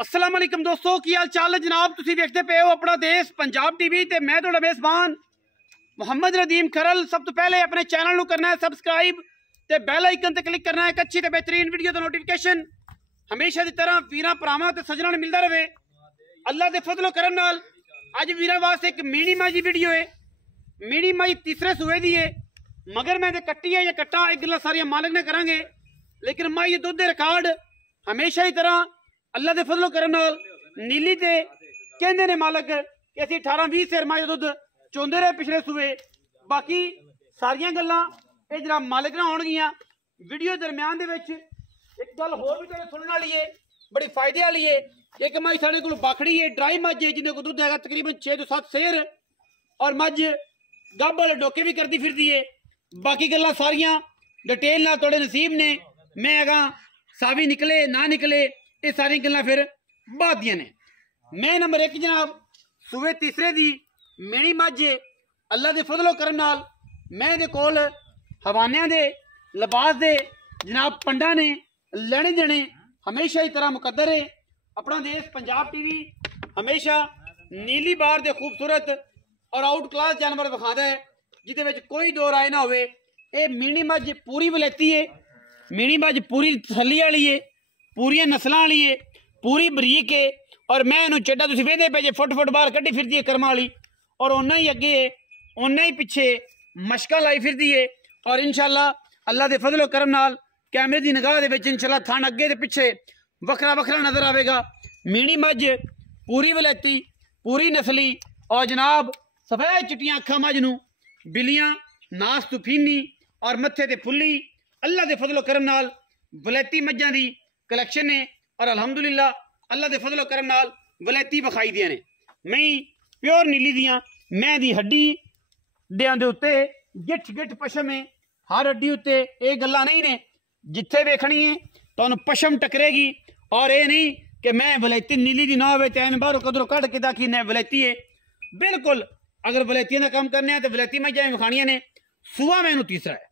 अस्सलाम वालेकुम दोस्तों, की हाल चाल है जनाब। तुसी देखते पे हो अपना देश पंजाब टीवी ते मैं तुहाडा मेज़बान मुहम्मद रदीम खरल। सब तो पहले अपने चैनल नू करना है सबसक्राइब ते बेल आइकन ते क्लिक करना है एक अच्छी ते बेहतरीन वीडियो दा नोटिफिकेशन हमेशा की तरह वीरां भरावां ते सज्जणां नूं मिलदा रहे अल्लाह दे फजलो करम नाल। अज वीरां वास्ते एक मीनी माई दी वीडियो है। मीनी माई तीसरे सूए दी है, मगर मैं ते कट्टी है या कट्टा एक गल्लां सारियां मालिक ने करांगे, लेकिन माई दुध दे रिकॉर्ड हमेशा ही तरह अल्लाह दे फजलो करम नाल नीली ते कहंदे ने मालक कि असीं 18-20 सेर माई दुध चोंदे रहे पिछले सूए। बाकी सारियां गल्लां ये जनाब मालिक ना होणगियां। वीडियो दरम्यान दे विच एक गल होर भी तुहानूं सुनने वाली है, बड़ी फायदे वाली है। एक मझ साढ़े कोल बाखड़ी है, ड्राई मझ है, जिन्हें को दुध हैगा तकरीबन 6 तो 7 सेर, और मझ गब वाले डोके भी करती फिरती है। बाकी गल्लां सारियां डिटेल नाल तुहाडे नसीब ने। मैं अगा सावी निकले ना निकले ये सारी गल्लां फिर बाद दियां ने। मैं नंबर 1 जनाब सूबे तीसरे दी मेरी मझ अल्लाह दे फजलो करम नाल मैं दे कोल हवानियां दे लिबास दे जनाब पंडा ने लेने देने हमेशा ही तरह मुकद्दर है। अपना देश पंजाब टीवी हमेशा नीली बार दे खूबसूरत और आउट क्लास जानवर दिखाता है, जिदे विच कोई दो राय ना होवे। ये मीनी मझ पूरी वलैती है, मीनी मझ पूरी तसल्ली वाली है, पूरी नस्लों वाली है, पूरी बरीक है। और मैं इन्हू चेडा तुसीं वेंदे पे जे फुट फुट बाहर कड्डी फिरदी है कर्मा वाली, और उन्ना ही अगे उन्ना ही पिछे मशका लाई फिरदी है। और इंशाअल्लाह अल्लाह दे फजलो करम नाल कैमरे की निगाह दे विच इंशाअल्लाह थान अगे ते पिछे वखरा वखरा नजर आएगा। मीनी मझ पूरी वलैती पूरी नस्ली और जनाब सफेद चिट्टियां अखा मझ नूं बिलियां नास तुफीनी और मत्थे ते फुल्ली अल्लाह दे फजलो करम नाल वलैती मझां दी कलैक्शन है। और अलहमदुलिल्लाह अल्लाह दे फजलो करम नाल वलैती विखाई दियां ने। मैं प्योर नीली दियां मैं दी हड्डी दियां दे उत्ते गिठ गिठ पशम है। हर हड्डी उत्ते ये गल्लां नहीं ने, जिथे वेखनी है तुहानूं पशम टकरेगी। और ये नहीं कि मैं वलैती नीली दी ना होवे ते मैं बाहरों कदरों कढ़ के दाखी ने वलैती है। बिल्कुल अगर वलैतियां दा काम करने हैं तो वलैती मझां विखाणियां ने। सूआ मैनू तीसरा है,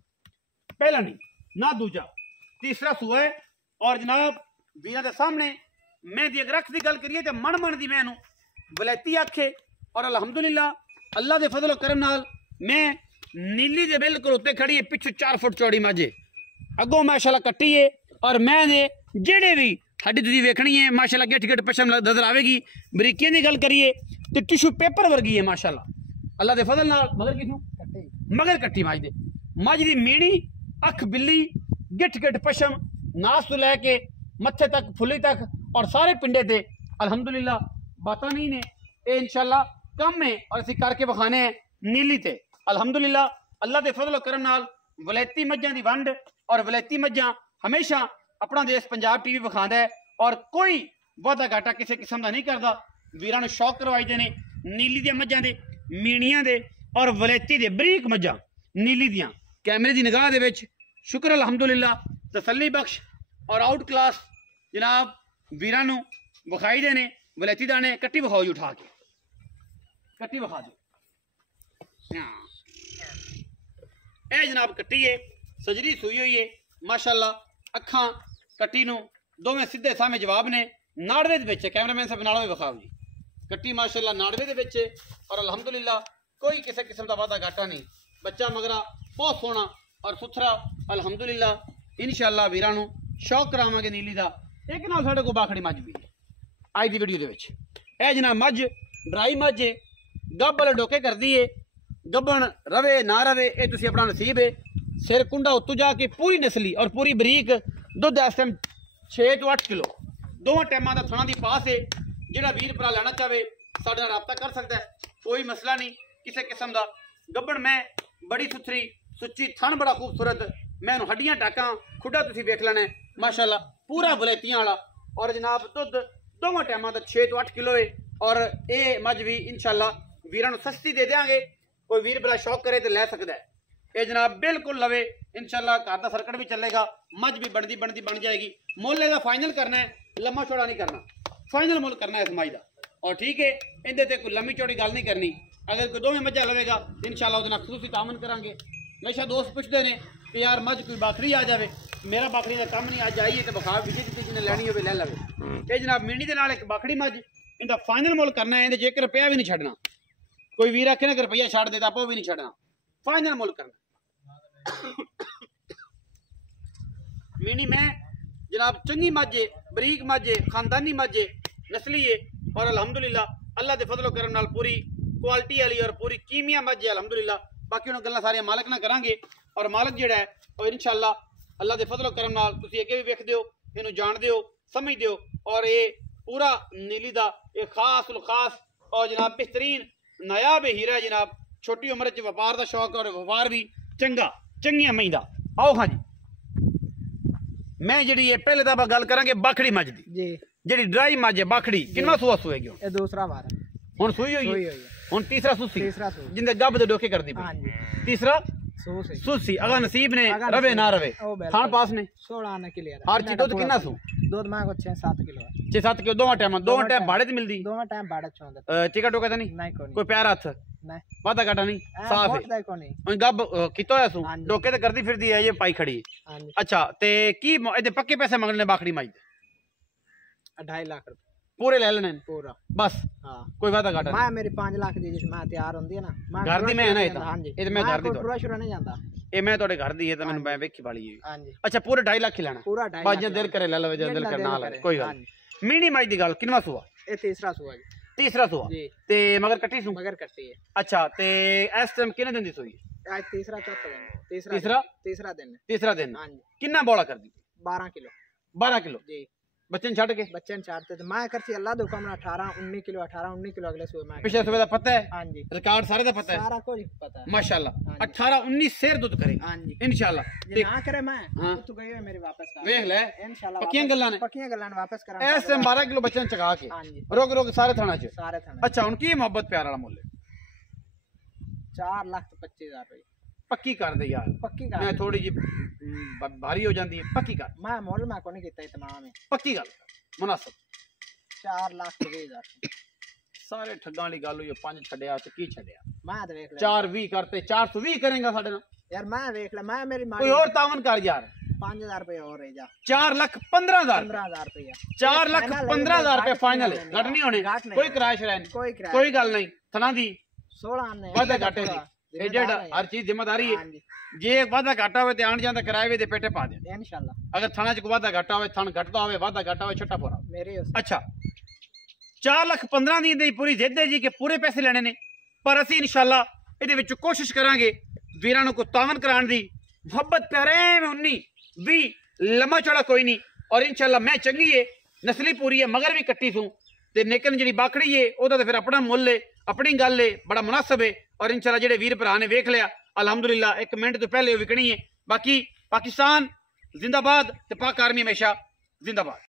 पहला नहीं ना दूजा, तीसरा सूआ है। और जनाब वीरां दे सामने मैं दी अगर रख की गल करिए तो मन मन दी मैनू वलैती आखे। और अलहमदुलिल्लाह अल्लाह दे फजलो करम नाल मैं नीली दे बिल्कुल उत्ते खड़ी है, पिछू 4 फुट चौड़ी मझ अगों माशाल्लाह कट्टी है। और मैं दे जेड़े भी हड्डी तुसीं वेखनी है माशाल्लाह गिठ गिठ पशम नजर आवेगी। बरीकियां की गल करिए तो टिशू पेपर वर्गी है माशाल्लाह अल्लाह दे फजल नाल। मगर किथों मगर कट्टी मझ दे मझ दी मीणी अख बिल्ली गिठ गिठ पशम नास तो लैके मत्थे तक फुली तक और सारे पिंडे ते अलहमदुलिल्लाह बातां नहीं ने। ये इंशाल्लाह कम है और असीं करके विखाने हैं नीली ते। अलहमदुलिल्लाह अल्लाह दे फजलो करम नाल वलैती मझां दी वंड और वलैती मझां हमेशा अपना देश पंजाब टीवी विखांदा है। और कोई वादा घाटा किसी किस्म का नहीं करता। वीरां नूं शौक करवाई दे ने नीली दियां मझां दे, मीणियां दे और वलैती दे बरीक मझां नीली दियां कैमरे की निगाह दे विच शुक्र अलहमदुलिल्लाह तसल्ली बख्श और आउट क्लास जनाब वीरां नूं विखाई दे ने। वलैती दाने कट्टी विखाओ जी, उठा के कट्टी विखा दो। ए जनाब कट्टी है, सजरी सूई हुई है माशाल्लाह। अखां कट्टी नूं दोवें सीधे सामने जवाब ने। नाड़वे दे विच कैमरामैन साहब नाड़वे विखाओ जी। कट्टी माशाल्लाह नाड़वे दे विच और अलहमदुलिल्लाह कोई किसी किस्म का वादा घाटा नहीं। बच्चा मगरा बहुत सोहना और सुथरा अलहमदुलिल्लाह। इंशाअल्लाह वीरां नूं शौक करावांगे नीली दा। एक नाल साडे कोल बाखड़ी मझ भी अज दी वीडियो दे विच ए जनाब मझ ड्राई मझ गब वाले डोके करदी है। गब्बन रवे ना रवे ये तुसीं अपना नसीब है। सिर कुंडा उत्तू जाके पूरी नस्ली और पूरी बरीक दुध इस टाइम 6 तो 8 किलो दोवां टाइमां दा थणा दी पास है। जिहड़ा वीर भरा लेना चाहे साडे नाल राबता कर सकता है, कोई मसला नहीं किसी किस्म का। गब्बन मैं बड़ी सुथरी सुच्ची थन बड़ा खूबसूरत। मैं हड्डियां टाकां खुडा तुसीं वेख लेना माशाल्लाह पूरा वलैतियां वाला। और जनाब दुध दोवां टाइमां दा 6 तो 8 किलो है। और ये मझ भी इंशाअल्लाह वीरां नूं सस्ती दे देंगे। कोई वीर बड़ा शौक करे तो लै सकता है। ये जनाब बिल्कुल लवे इंशाअल्लाह घर का सर्कट भी चलेगा। मझ भी बनती बनती बन जाएगी। मुल इसका फाइनल करना है, लम्मा चौड़ा नहीं करना, फाइनल मुल करना है इस मझ का। और ठीक है इहदे ते कोई लम्मी चौड़ी गल नहीं करनी। अगर कोई दोवें मझां लवेगा इंशाअल्लाह उहदे नाल खसूसी तामन करांगे। हमेशा दोस्त पुछते हैं कि यार मज कोई बकरी आ जाए, मेरा बकरी का कम नहीं, अज आइए तो बखा भी जिन्हें लैनी हो ले लवे। ये जनाब मीनी के नाल एक बकरी मज इनका फाइनल मुल करना है, जेकर रुपया भी नहीं छड़ना, कोई वीर आखे ना कि रुपया छड़ दे आपो भी नहीं छड़ना, फाइनल मुल करना। मीनी में जनाब चंगी मज है, बरीक मज है, खानदानी मज है, नस्ली है, और अल्हम्दुलिल्लाह अल्लाह के फजलो करम नाल पूरी क्वालिटी वाली और पूरी कीमिया मज है अल्हम्दुलिल्लाह। बाकी उन्होंने गल्लां सारियां मालक ना करांगे, और मालक जिहड़ा है और इंशाअल्लाह अल्लाह के फजलो करम नाल तुसीं अगे भी वेखदे हो, इहनूं जाणदे हो, समझदे हो, और ये पूरा नीली दा एक खास उल खास और जनाब बेहतरीन नायाब हीरा है जनाब। छोटी उम्र च व्यापार का शौक और व्यापार भी चंगा चंगिया मई दा। आओ हाँ जी, मैं जी पहले तो आप गल करांगे बाखड़ी मज दी जी ड्राई मज है बाखड़ी कितना सूआ सूएगी ये दूसरा बार हुन सूई हुई है, हुन तीसरा सूसी जिंदे गब दे डोके कर दी तीसरा सूसी। अगर नसीब ने रवे ना रवे खान पास ने 16 आने के लिए हर चीज दूध कितना सू दूध मैं को 6-7 किलो 6-7 किलो दोवां टाइम भाड़े ते मिलदी दोवां टाइम भाड़े चोंदा टिकट टोका तो नहीं कोई प्यार हथ नहीं वादा घाटा नहीं साफ है कोई गब कितो है सू डोके ते करदी फिरदी है ये पाई खड़ी। अच्छा ते की एदे पक्के पैसे मंगने बाखड़ी माई 2.5 लाख रुपए पूरे ले लेने पूरा बस। हां कोई वादा घाटा मैं मेरी 5 लाख दी जिस मैं तैयार होंदी है ना मैं घर दी मैं है ना ये तो मैं घर दी पूरा शुरू नहीं जांदा ये मैं तोड़े घर दी है तो मैंने मैं वेखी वाली है। हां जी अच्छा पूरे 2.5 लाख खिलाना पूरा 2.5 बाजी दिल करे ले लवे जो दिल करना ले कोई गल मीनी माई दी गल किनवा सुआ ये तीसरा सुआ जी तीसरा सुआ ते मगर कट्टी सु मगर कट्टी है। अच्छा ते इस टाइम किने दिन दी सुई आज तीसरा चौथा दिन तीसरा दिन हां जी कितना बोला कर दी 12 किलो जी बच्चन छड़ के बच्चन छाड़ते तो मैं करती अल्लाह दे हुक्म 18-19 किलो अगले सुबह मैं पिछले सुबह दा पता है हां जी रिकॉर्ड सारे दा पता है सारा कुछ पता है माशाल्लाह 18-19 शेर दूध करे हां जी इंशाल्लाह जे ना करे मैं तू गई है मेरी वापस कर देख ले इंशाल्लाह पक्कियां गल्लां ने वापस करा ऐसे 12 किलो बच्चन चगा के हां जी रोक सारे थाना च अच्छा उनकी मोहब्बत प्यार वाला मुल्ल 4,25,000 रुपए पक्की कर दे यार पक्की कर मैं थोड़ी जी भारी हो जाती है पक्की कर मैं मोल मैं को नहीं कीता तमाम है पक्की गल मुनासिब 4,20,000 सारे ठग्गां वाली गल हुई 5 छड्या ते की छड्या मैं तो देख ले 420 करते 420 करेगा साडे ना यार मैं देख ले मैं मेरी कोई और तावन कर यार 5,000 रुपए और रह जा 4,15,000 रुपया 4,15,000 रुपए फाइनल घट नहीं होने कोई किराया शराय नहीं कोई गल नहीं थना दी 16 आने वादा घाटे दी एजेंट हर चीज जिम्मेदारी है जे वादा घाटा होवे ते आण जांदा किराए दे पेटे पा दे इंशाल्लाह। अगर थाना च कोई वादा घाटा होवे थान घटदा होवे वादा घाटा होवे छट्टा पूरा मेरे अच्छा 4,15,000 दी पूरी जिद्द है जी के पूरे पैसे लेने ने पर ਅਸੀਂ इंशाल्लाह ਇਹਦੇ ਵਿੱਚ ਕੋਸ਼ਿਸ਼ ਕਰਾਂਗੇ ਵੀਰਾਂ ਨੂੰ ਕੋ ਤਾਵਨ ਕਰਾਉਣ ਦੀ ਮੁਹੱਬਤ ਪਿਆਰੇ में 19-20 लम्मा चौड़ा कोई नहीं और इंशाल्लाह मैं चंगी है नस्ली पूरी है मगर भी कट्टी सूं ते लेकिन जी बाकड़ी है ਉਹਦਾ ਤੇ ਫਿਰ अपना मुल है अपनी गल है बड़ा मुनासिब है और इंशाल्लाह जेडे वीर भरा ने वेख लिया अल्हम्दुलिल्लाह 1 मिनट तो पहले विकनी है। बाकी पाकिस्तान जिंदाबाद ते पाक आर्मी हमेशा जिंदाबाद।